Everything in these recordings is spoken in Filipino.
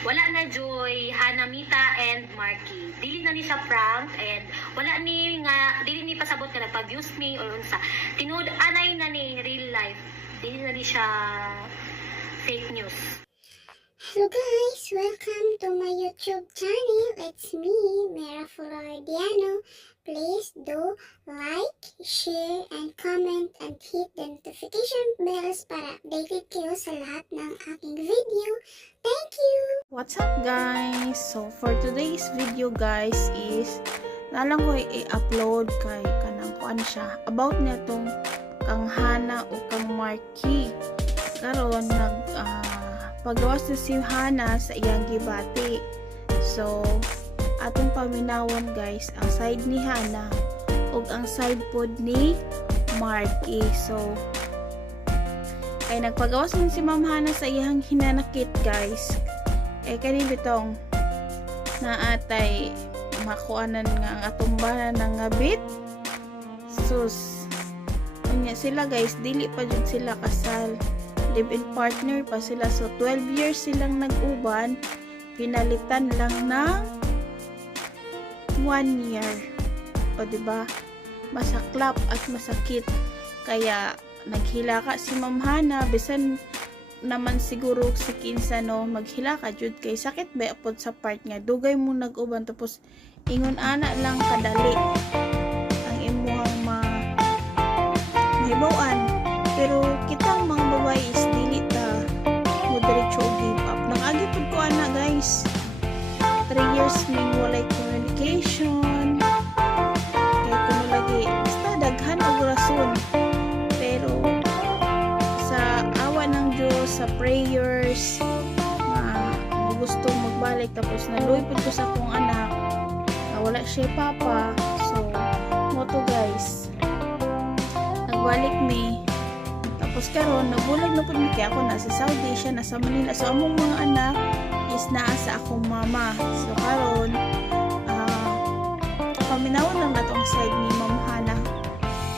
wala na Joy, Hanamita and Marky. Dili na ni siya prank and wala ni nga dili ni pasabot nga nagpa-abuse me or unsa. Tinud anay na ni real life. Dili na ni siya fake news. Hello guys, welcome to my YouTube channel. It's me, Mera Floridiano. Please do like, share, and comment and hit the notification bells para updated kayo sa lahat ng aking video. Thank you! What's up guys? So for today's video guys is nalang ko i-upload kay kanang kuan siya about na tong kang Hana o kang Marky. Karon pagawas na si Hana sa iyang gibati. So atong paminawon guys ang side ni Hana ug ang side pod ni Marky. So ay nagpagawas din si Ma'am Hana sa iyang hinanakit guys. Kani bitong na atay makuanan nga ang atumbahan ng ngabit. Sus. Unya sila guys, dili pa jud sila kasal. Live-in partner pa sila. So 12 years silang nag-uban, pinalitan lang ng 1 year. O diba? Masaklap at masakit. Kaya naghilaka si Ma'am Hana bisan naman siguro si kinsa no maghilaka jud kay sakit ba apod sa part nga dugay mo nag-uban tapos ingon ana lang kadali ang imuhang mahibawan. Pero kitang mga babae is dili ta mo diretso give up. Nangagi pud ko ana guys. 3 years ning walay communication. Kay kuno lagi basta daghan og rason. Pero sa awa ng Diyos, sa prayers na gustong magbalik tapos naluy pud ko sa akong anak na wala siya papa. So mo to guys, nagbalik mi. Tapos karon nabulag na pud mi kay ako nasa Saudi, siya nasa Manila. So among mga anak is naa sa akong mama. So karon paminawon lang nato ang side ni Ma'am Hana.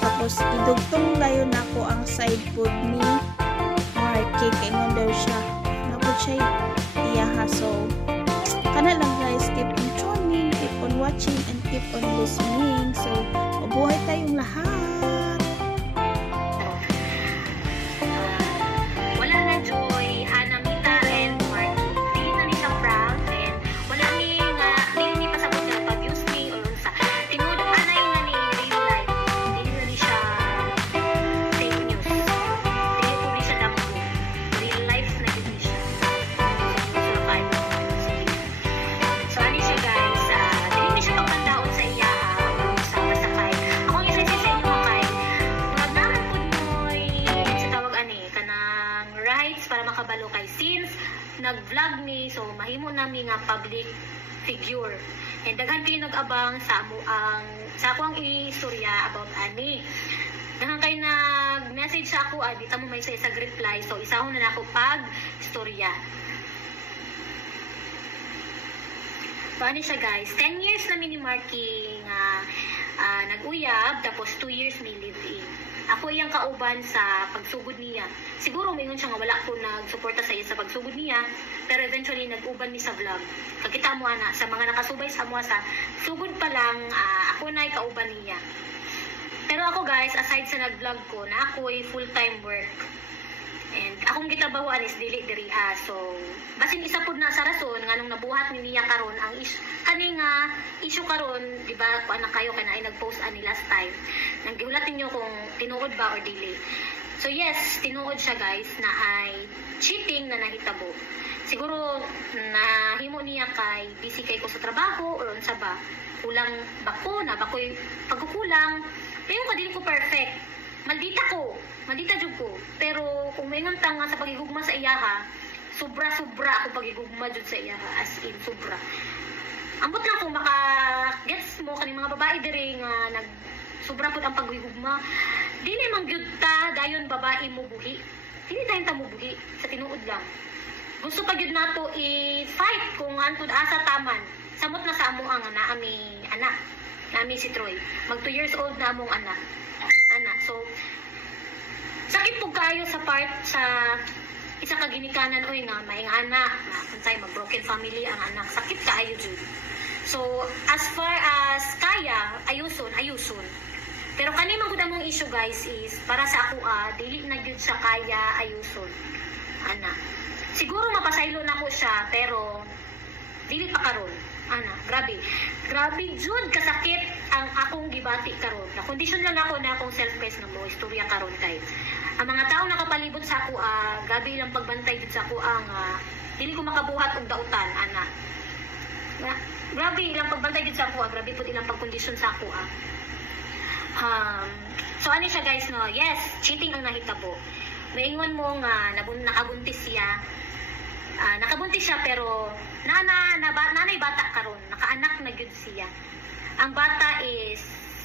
Tapos idugtong dayon nako ang side pod ni Marky kay ngon daw siya. Napod siya iyaha. So kana lang guys, keep on tuning, keep on watching, and keep on listening. So mabuhay tayong lahat. Wala na Joy, Hanamita and Marky. Dili na ni siya prank and wala ni nga dili ni pasabot nga nagpa-abuse me or unsa. Tinud anay na ni real life. Dili na ni siya fake news. Dili po ni siya dako. Real life na gid ni siya. So ani siya guys, dili ni siya pagpandaon sa iya sa pasakay. Ako ang isa sa inyo kay magnaman pud moy sa tawag ani kanang rights para makabalo kay since nag-vlog mi, so mahimo nami nga public figure. And daghan kayo nag-abang sa amo ang sa ako ang istorya about ani. Daghan kayo nag-message sa ako, di ta mo may isa reply. So isahon na nako pag istorya. So ano siya guys, 10 years na ni Marky nga nag-uyab, tapos 2 years may live-in. Ako iyang kauban sa pagsugod niya. Siguro mayroon siya nga wala ko nagsuporta sa iya sa pagsugod niya, pero eventually nag-uban ni sa vlog. Kakita mo ana sa mga nakasubay sa mo sa sugod pa lang, ako na kauban niya. Pero ako guys, aside sa nag-vlog ko, na ako'y full-time work. And akong gitabawaan is dili diri so basin isa pud na sa rason nganong nabuhat ni niya karon ang kani nga issue karon, di ba, kuan na kayo kana ay nag-post ani last time. Nang gihulat ninyo kung tinuod ba or dili. So yes, tinuod siya guys na ay cheating na nahitabo. Siguro nahimo niya kay busy kay ko sa trabaho or unsa ba. Kulang ba ko na bakoy pagkukulang. Pero kadili ko perfect. Maldita jud ko. Pero kung may nga sa pagigugma sa iyaha, sobra-sobra ako pagigugma jud sa iyaha, as in sobra. Ambot lang kung maka-gets mo kaning mga babae diri nga nag sobra pud ang pagigugma. Dili man gyud ta dayon babae mo buhi. Dili dayon ta mo buhi sa tinuod lang. Gusto pa gyud nato i-fight kung antud asa taman. Samot na sa amo ang naami anak. Naami si Troy. Mag 2 years old na among anak. So sakit po kayo sa part sa isa ka ginikanan oy nga may anak nga unsay mag broken family ang anak sakit kaayo jud. So as far as kaya ayuson. Pero kani man gud among issue guys is para sa ako dili na gyud sa kaya ayuson. Ana. Siguro mapasaylo na ko siya pero dili pa karon. Ana, grabe. Grabe jud kasakit ang akong gibati karon. Na kondisyon lang ako na akong self-paced na mo istorya karon kay. Ang mga tao nakapalibot sa ako grabe lang pagbantay jud sa ako ang dili ko makabuhat og dautan ana. Grabe ilang pagbantay jud sa ako, grabe pud ilang pagkondisyon sa ako so ano siya guys no, yes, cheating ang nahitabo. Maingon mo nga nakabuntis siya. Nakabuntis siya pero nanay bata karon, nakaanak na gyud siya. Ang bata is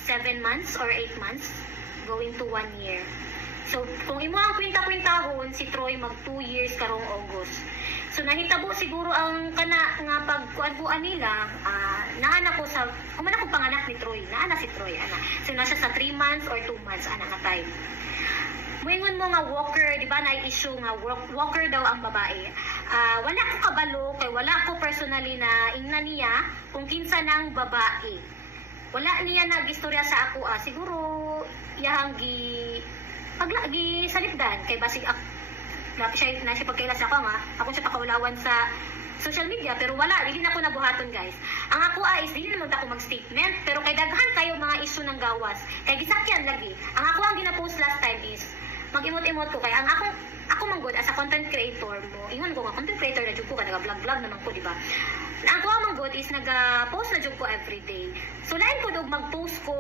7 months or 8 months going to 1 year. So kung imo ang kwenta-kwentahon si Troy mag 2 years karong August. So nahitabo siguro ang kana nga pagkuan nila naana ko sa kuman ako panganak ni Troy, naana si Troy ana. So nasa sa 3 months or 2 months ana nga time. Moingon mo nga walker, di ba na issue nga walker daw ang babae. Wala ko kabalo kay wala ko personally na ingna niya kung kinsa nang babae. Wala niya nagistorya sa ako siguro iyang paglagi salipdan kay basig grabe siya na siya pagkailas ako nga ako siya pakawalawan sa social media pero wala dili na ko nabuhaton guys. Ang ako is dili naman ako mag-statement pero kay daghan kayo mga issue ng gawas kay gisakyan lagi. Ang ako ang gina-post last time is mag-imot-imot ko kay ang ako manggod as a content creator mo ingon ko nga content creator na jud ko ka naga-vlog naman ko di ba. Ang ako manggod is naga-post na jud ko everyday. So lain ko dog mag-post ko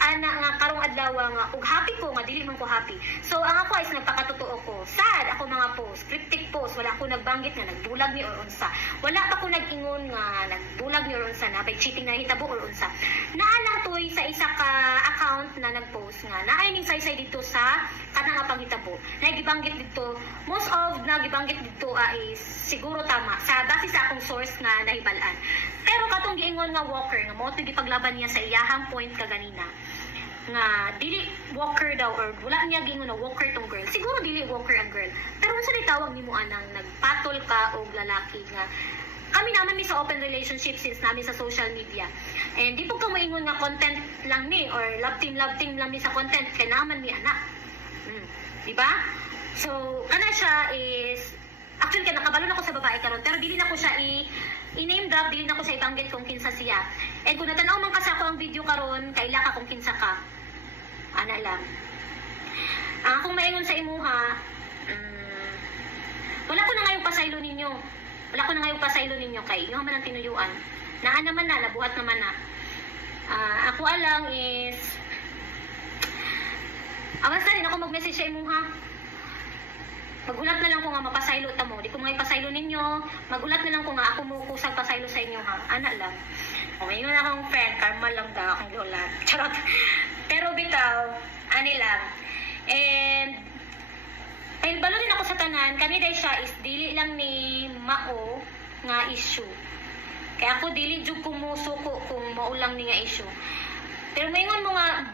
ana nga karong adlaw nga ug happy ko nga dili man ko happy. So ang ako is nagpakatotoo ko. Sad ako mga post, cryptic post, wala ko nagbanggit nga nagbulag ni or unsa. Wala pa ko nag-ingon nga nagbulag ni or unsa na by cheating na hitabo or unsa. Naa lang toy sa isa ka account na nag-post nga naay ning saysay dito sa kana nga panghitabo. Nagibanggit dito, most of nagibanggit dito is siguro tama sa base sa akong source nga nahibalan. Pero katong giingon nga walker nga mo gipaglaban niya sa iyahang point kaganina nga dili walker daw or wala niya giingon na walker tong girl. Siguro dili walker ang girl. Pero unsa ni tawag nimo anang nagpatol ka og lalaki nga kami naman mi sa open relationship since namin sa social media. And di po ka moingon nga content lang ni or love team lang mi sa content kay naman mi anak. Di ba? So kana siya is actually kaya nakabalon ako sa babae karon pero dili na ko siya i-name drop, dili na ko siya ibanggit kung kinsa siya. And kung natanaw man kasi ako ang video karon kaila ka kung kinsa ka. Ana lang. Kung maingon sa imuha, wala ko na ngayong pasaylo ninyo. Wala ko na ngayong pasaylo ninyo kay inyo man ang tinuyuan. Naa naman na, nabuhat naman na. Ako alang is basta rin ako mag-message sa imuha. Magulat na lang ko nga mapasaylo ta mo. Di ko mga ipasaylo ninyo. Magulat na lang ko nga ako mo kusag pasaylo sa inyo ha. Ana lang. O ngayon na akong friend. Karma lang daw akong giulat. Charot. Pero bitaw, ani lang. And ay balo din ako sa tanan. Kami dahil siya is dili lang ni mao nga issue. Kaya ako dili jud ko musuko kung maulang ni nga issue. Pero maingon mo nga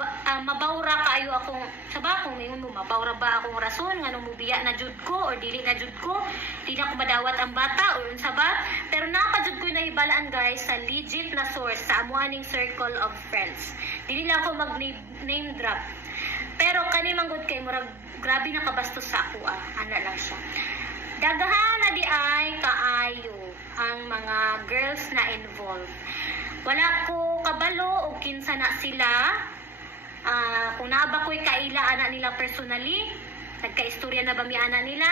mabawra kaayo akong saba kung maingon mo mabawra ba akong rason nga nung mubiya na jud ko or dili na jud ko di na ko madawat ang bata or unsa ba pero napajud ko nahibalaan guys sa legit na source sa amuaning circle of friends dili lang ako mag name drop pero kani manggod kay murag grabe na kabastos sa ako ana lang siya daghan na di ay kaayo ang mga girls na involved. Wala ko kabalo o kinsa na sila. Kung naaba ko'y kaila ana nila personally, nagkaistorya na ba mi ana nila,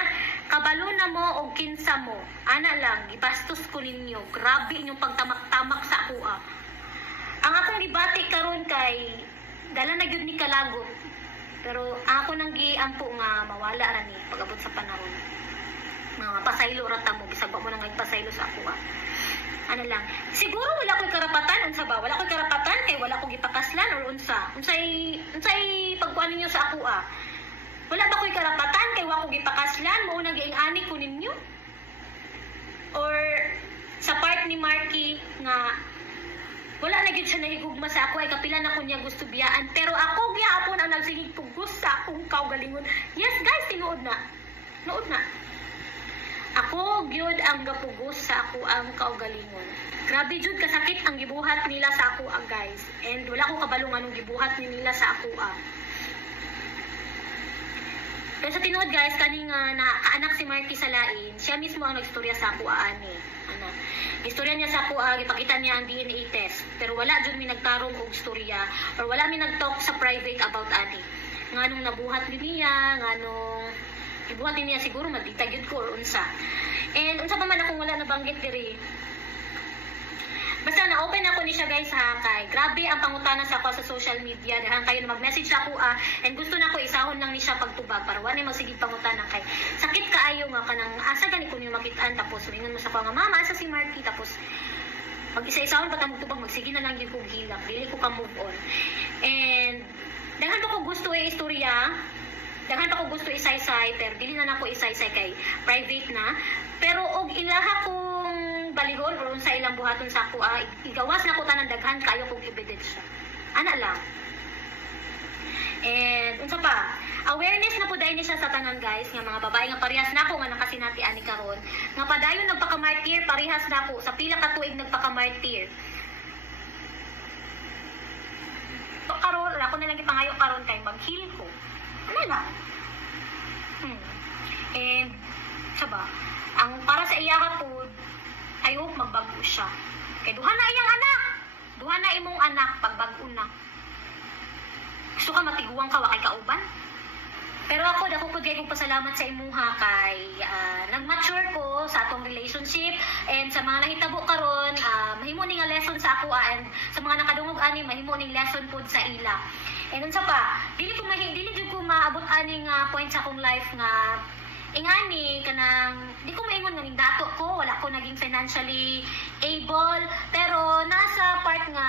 kabalo na mo o kinsa mo. Ana lang, gibastos ko ninyo. Grabe inyong pagtamak-tamak sa ako Ang akong gibati karon kay dala na gyud ni kalagot. Pero ako nang giampo nga mawala ra ni pag-abot sa panahon. Mga pasaylo ra ta mo bisag ba mo nang nagpasaylo sa ako Ano lang. Siguro wala ko'y karapatan unsa ba? Wala ko'y karapatan kay wala ko gipakaslan or unsa. Unsay pagkuan ninyo sa ako Wala ba ko'y karapatan kay wala ko gipakaslan mo nang giing-ani ko ninyo? Or sa part ni Marky nga wala na gyud siya nahigugma sa ako ay kapila na ko niya gusto biyaan pero ako gyapon ang nagsigig pugos sa akong kaugalingon. Yes guys, tinuod na. Nood na. Mo gyud ang gapugos sa ako ang kaugalingon. Grabe jud kasakit ang gibuhat nila sa ako guys. And wala ko kabalong anong gibuhat nila sa ako Pero sa tinuod guys, kaning kaanak si Marky sa lain, siya mismo ang nagstorya sa ako ani. Istorya niya sa ako, ipakita niya ang DNA test. Pero wala jud mi nagtarong og istorya or wala mi nagtalk sa private about ani. Nganong nabuhat ni niya, nganong ibuhat ni niya siguro magditag yun ko or unsa. And unsa pa man akong wala nabanggit diri. Basta na-open ako ni siya guys ha, kay grabe ang pangutana sa ako sa social media. Dahan kayo na mag-message sa ako and gusto na ko isahon lang ni siya pagtubag para wala magsigig pangutana kay sakit kaayo nga kanang asa gani ko niyo makitaan tapos mingon mo sa ko nga mama asa si Marky tapos pag isa-isahon pa ta magtubag magsige na lang gyud kog hilak dili ko ka move on. And dahan ko gusto istorya, dahan ko gusto isaysay pero dili na nako isaysay kay private na. Pero og ilaha kong balihon or unsa ilang buhaton sa ako igawas na ko tanan daghan kayo kog ebidensya. Ana lang. And unsa pa? Awareness na po dahil ni siya sa tanan guys nga mga babae nga parehas nako nga nakasinati ani karon nga padayon nagpaka-martyr parehas nako sa pila ka tuig nagpaka-martyr. Karon ako na lang ipangayo karon kay maghil ko. Ano lang? And saba, ang para sa iya hapon I hope magbago siya. Kay duha na iyang anak. Duha na imong anak pagbago na. Gusto ka matiguang ka wa kay kauban? Pero ako dako pud kay kog pasalamat sa imuha kay nag-mature ko sa atong relationship and sa mga nahitabo karon mahimo ning lesson sa ako and sa mga nakadungog ani mahimo ning lesson pud sa ila. And unsa pa? Dili jud ko maabot aning point sa akong life nga ingani kanang di ko maingon nga ning dato ko wala ko naging financially able pero nasa part nga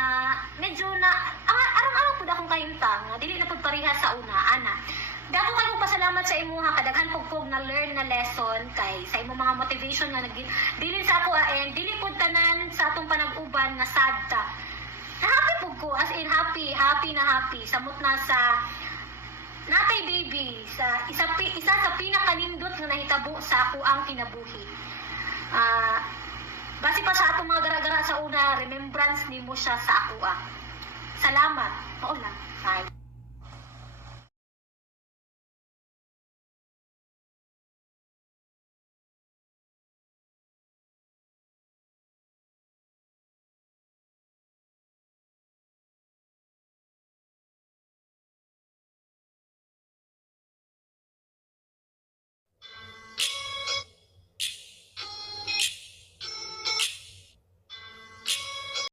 medyo na arang-arang pud akong kayuntang nga dili na pud parehas sa una ana. Dako kay ko pasalamat sa imuha kadaghan pug na learn na lesson kay sa imong mga motivation nga nagdilin sa ako and dili pud tanan sa atong panag-uban nga sad ta. Na happy pug ko as in happy samot na sa natay baby sa isa sa pinakanindot nga nahitabo sa ako ang kinabuhi. Base pa sa atong mga gara-gara sa una remembrance nimo siya sa ako. Salamat. Oo lang. Bye.